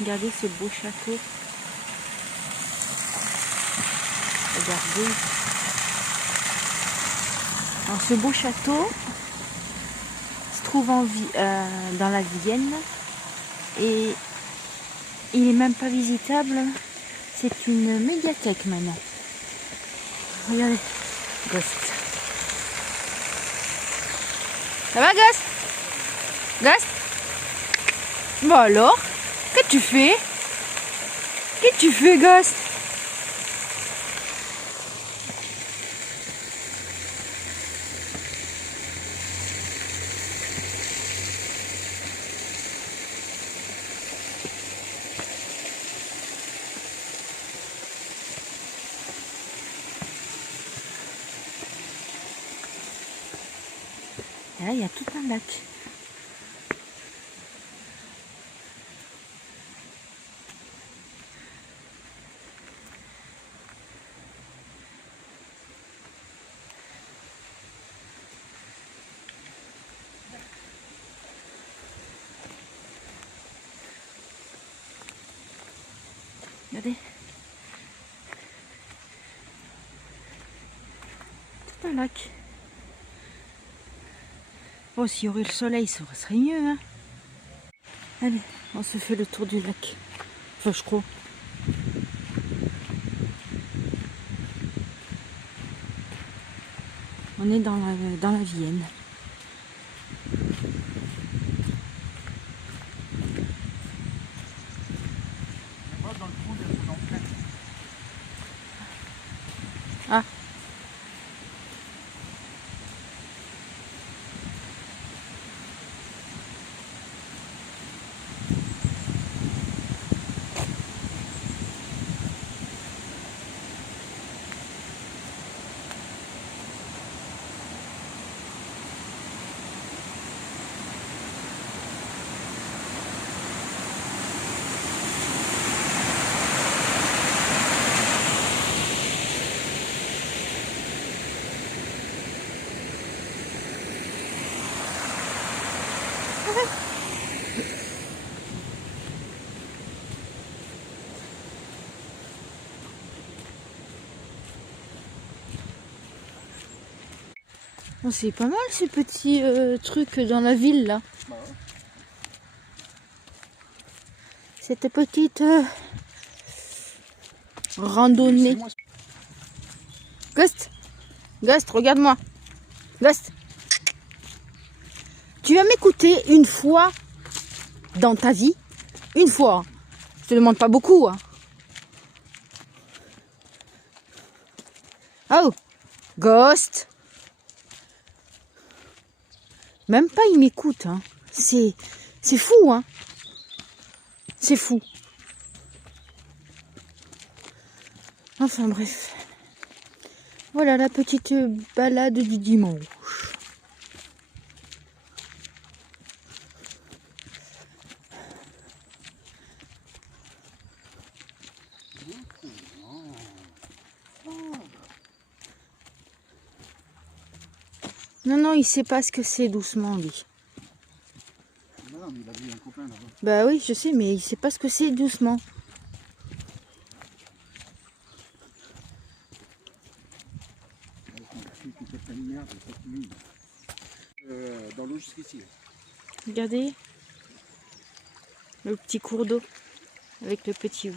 Regardez ce beau château. Regardez. Alors, ce beau château se trouve dans la Vienne et il n'est même pas visitable. C'est une médiathèque maintenant. Regardez. Ghost. Ça va, Ghost? Ghost? Bon alors, qu'est-ce que tu fais? Qu'est-ce que tu fais, Ghost? Et là, il y a tout un lac. Regardez. Tout un lac. Bon, s'il y aurait le soleil, ça serait mieux, hein. Allez, on se fait le tour du lac. Enfin, je crois. On est dans la Vienne. Ah. Oh, c'est pas mal ce petit truc dans la ville là. Cette petite randonnée. Ghost, Ghost, regarde-moi. Ghost, tu vas m'écouter une fois dans ta vie. Une fois. Je te demande pas beaucoup. Hein. Oh, Ghost. Même pas il m'écoute. Hein. C'est fou. Hein. C'est fou. Enfin bref. Voilà la petite balade du dimanche. Non, non, il sait pas ce que c'est doucement, lui. Non, mais il a vu un copain là-bas. Bah oui, je sais, mais il sait pas ce que c'est doucement. Dans l'eau jusqu'ici. Regardez le petit cours d'eau avec le petit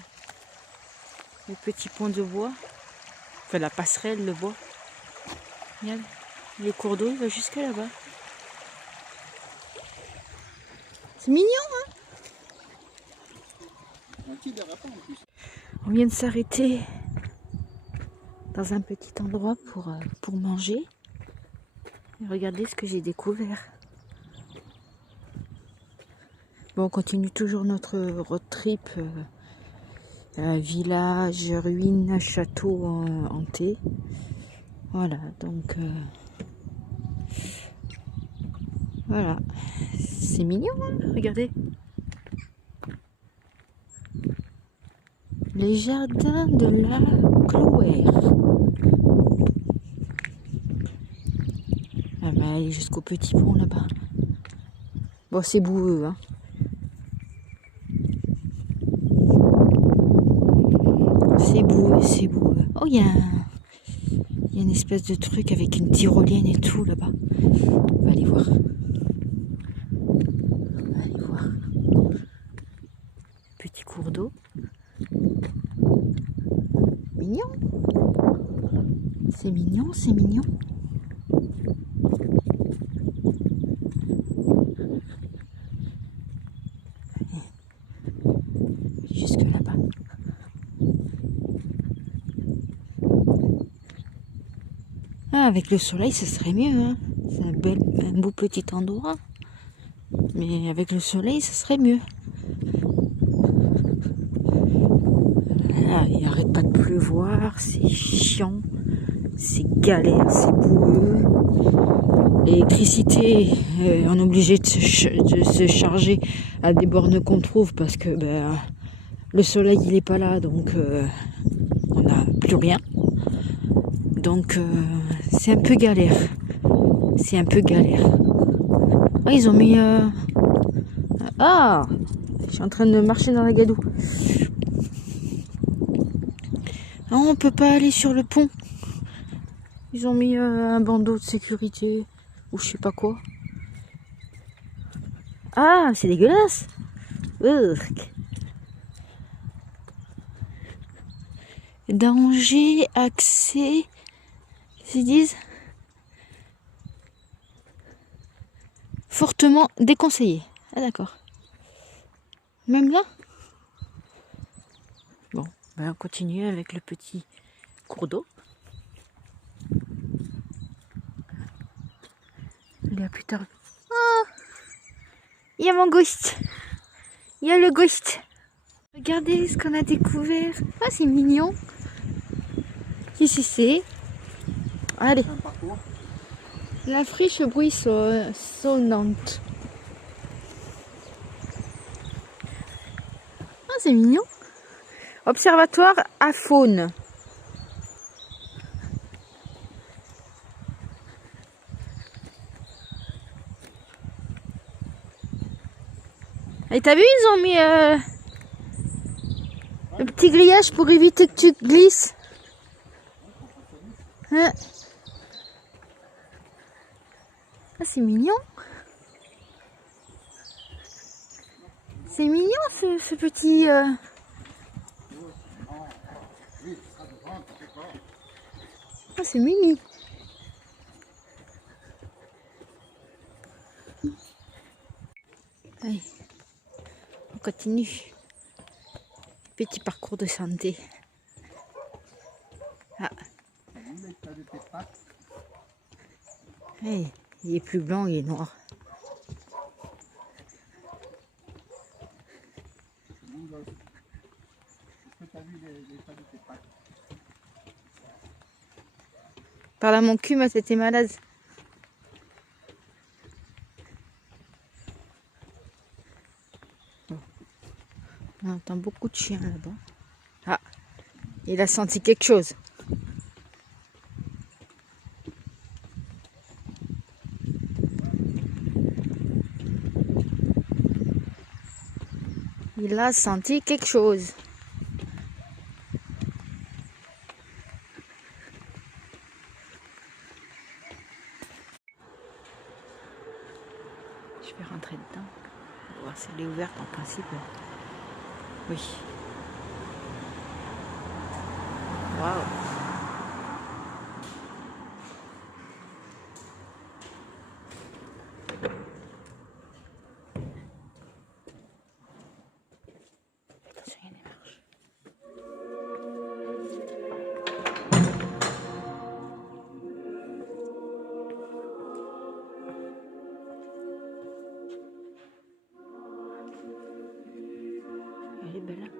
pont de bois. Enfin, la passerelle, le bois. Regarde, le cours d'eau, il va jusqu'à là-bas. C'est mignon, hein? Un petit dérapant en plus. On vient de s'arrêter dans un petit endroit pour manger. Et regardez ce que j'ai découvert. Bon, on continue toujours notre road trip. Village, ruines, château hanté. Voilà, donc voilà. C'est mignon, hein? Regardez. Les jardins de la Clouère. Elle va aller jusqu'au petit pont là-bas. Bon, c'est boueux, hein. c'est beau. Oh, il y a une espèce de truc avec une tyrolienne et tout là-bas. On va aller voir. On va aller voir. Petit cours d'eau. Mignon. C'est mignon, c'est mignon. Jusque là-bas. Ah, avec le soleil, ce serait mieux. Hein. C'est un beau petit endroit. Mais avec le soleil, ce serait mieux. Là, il n'arrête pas de pleuvoir. C'est chiant. C'est galère. C'est boueux. L'électricité, on est obligé de se charger à des bornes qu'on trouve parce que le soleil, il n'est pas là. Donc, on n'a plus rien. Donc c'est un peu galère. C'est un peu galère. Ah, ils ont mis... Ah, je suis en train de marcher dans la gadoue. Ah, on peut pas aller sur le pont. Ils ont mis un bandeau de sécurité. Ou je sais pas quoi. Ah, c'est dégueulasse. Urk. Danger, accès... Ils disent fortement déconseillé. Ah d'accord. Même là. Bon, on continue avec le petit cours d'eau. Il y a plus tard. Oh, il y a mon ghost. Il y a le ghost. Regardez ce qu'on a découvert. Ah, c'est mignon. Qui c'est? Allez. La friche bruissonnante. Ah, c'est mignon. Observatoire à faune. Et t'as vu, ils ont mis le petit grillage pour éviter que tu glisses. Hein? Ah, c'est mignon. C'est mignon ce petit... Ah, c'est mimi. Allez, on continue. Petit parcours de santé. Ah. Hey, il est plus blanc, il est noir. Parle à mon cul, moi, c'était malade. On entend beaucoup de chiens là-bas. Ah, il a senti quelque chose. Il a senti quelque chose. Je vais rentrer dedans. On va voir si elle est ouverte en principe. Oui. Waouh. Attention, il y a des marches. Elle est belle.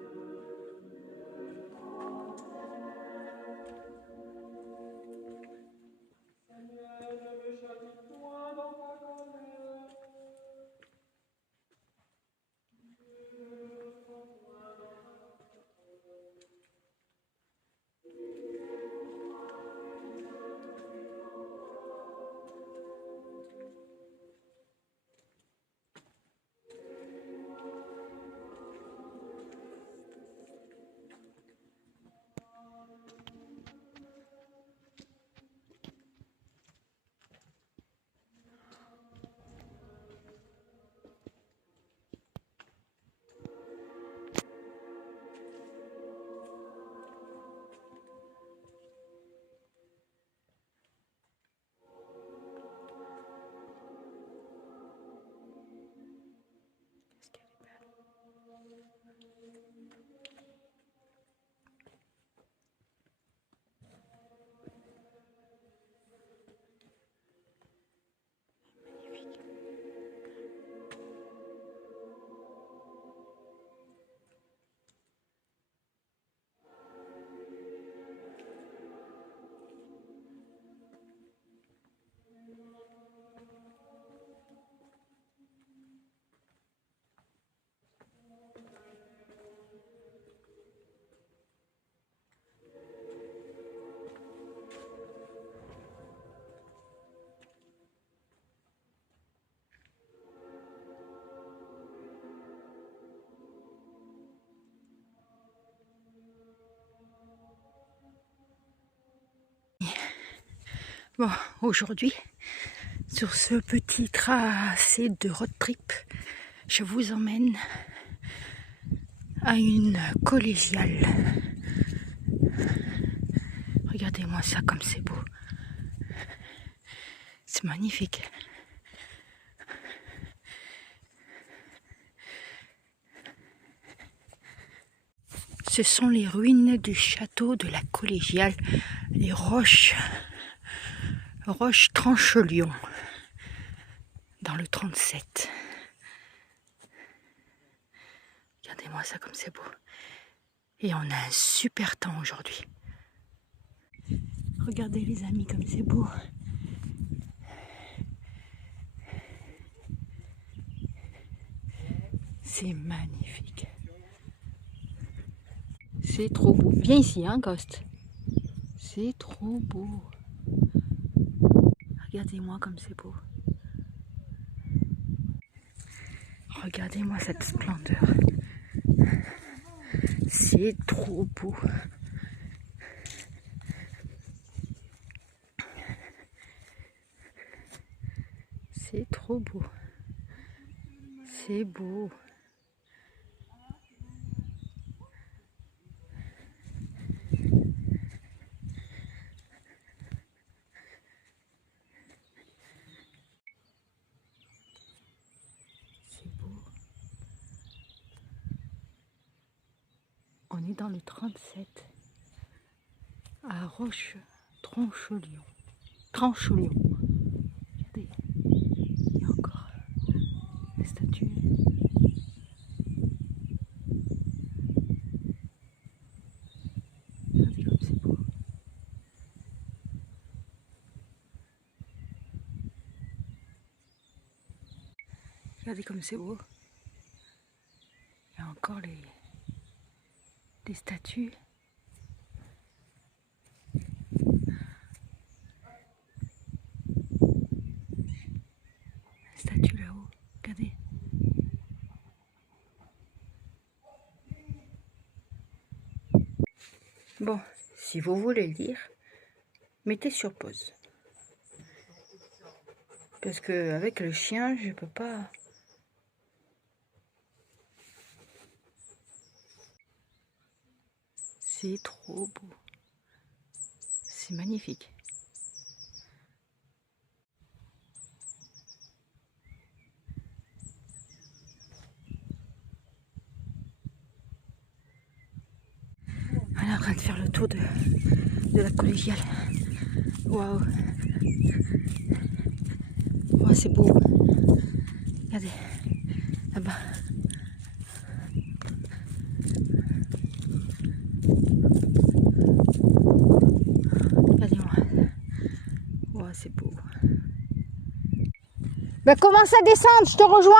Bon, aujourd'hui, sur ce petit tracé de road trip, je vous emmène à une collégiale. Regardez-moi ça comme c'est beau. C'est magnifique. Ce sont les ruines du château de la collégiale, les roches Tranchelion, dans le 37. Regardez-moi ça comme c'est beau. Et on a un super temps aujourd'hui. Regardez les amis comme c'est beau. C'est magnifique. C'est trop beau. Viens ici, hein, Coste. C'est trop beau. Regardez-moi comme c'est beau. Regardez-moi cette splendeur. C'est trop beau. C'est trop beau. C'est beau. C'est beau. On est dans le 37, à Roche Tranchelion. Regardez, il y a encore la statue. Regardez comme c'est beau. Regardez comme c'est beau. Il y a encore des statues. La statue là-haut, regardez. Bon, si vous voulez le lire, mettez sur pause. Parce que avec le chien, je peux pas. C'est trop beau. C'est magnifique. On est en train de faire le tour de la collégiale. Waouh. Oh, c'est beau. Regardez. Là-bas. Regardez-moi. Oh, c'est beau. Bah, commence à descendre, je te rejoins.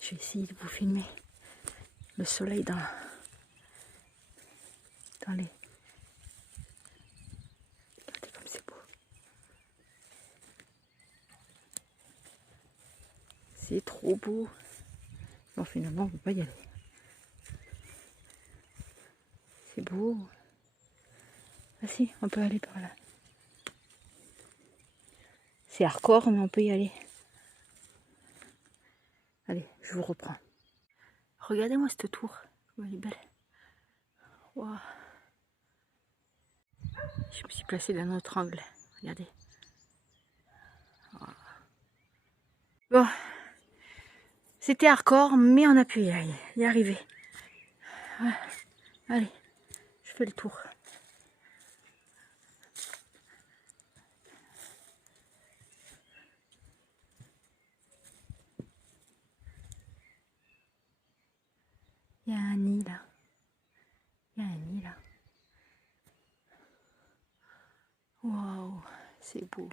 Je vais essayer de vous filmer le soleil dans les... Regardez comme c'est beau. C'est trop beau. Bon, finalement, on ne peut pas y aller. C'est beau. Ah si, on peut aller par là. C'est hardcore, mais on peut y aller. Allez, je vous reprends. Regardez-moi cette tour, comme elle est belle. Wow. Je me suis placée dans un autre angle, regardez. Wow. Bon, c'était hardcore, mais on a pu y arriver. Ouais. Allez, je fais le tour. Il y a un nid là. Il y a un nid là. Waouh, c'est beau.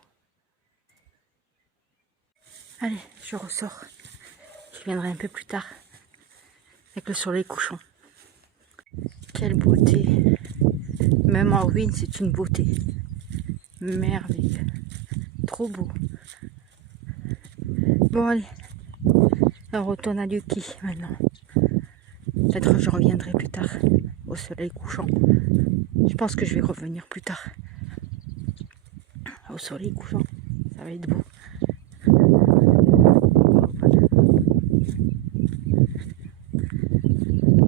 Allez, je ressors. Je viendrai un peu plus tard avec le soleil couchant. Quelle beauté. Même en ruine, c'est une beauté. Merveilleux. Trop beau. Bon, allez. On retourne à Yuki maintenant. Peut-être que je reviendrai plus tard au soleil couchant. Je pense que je vais revenir plus tard au soleil couchant. Ça va être beau.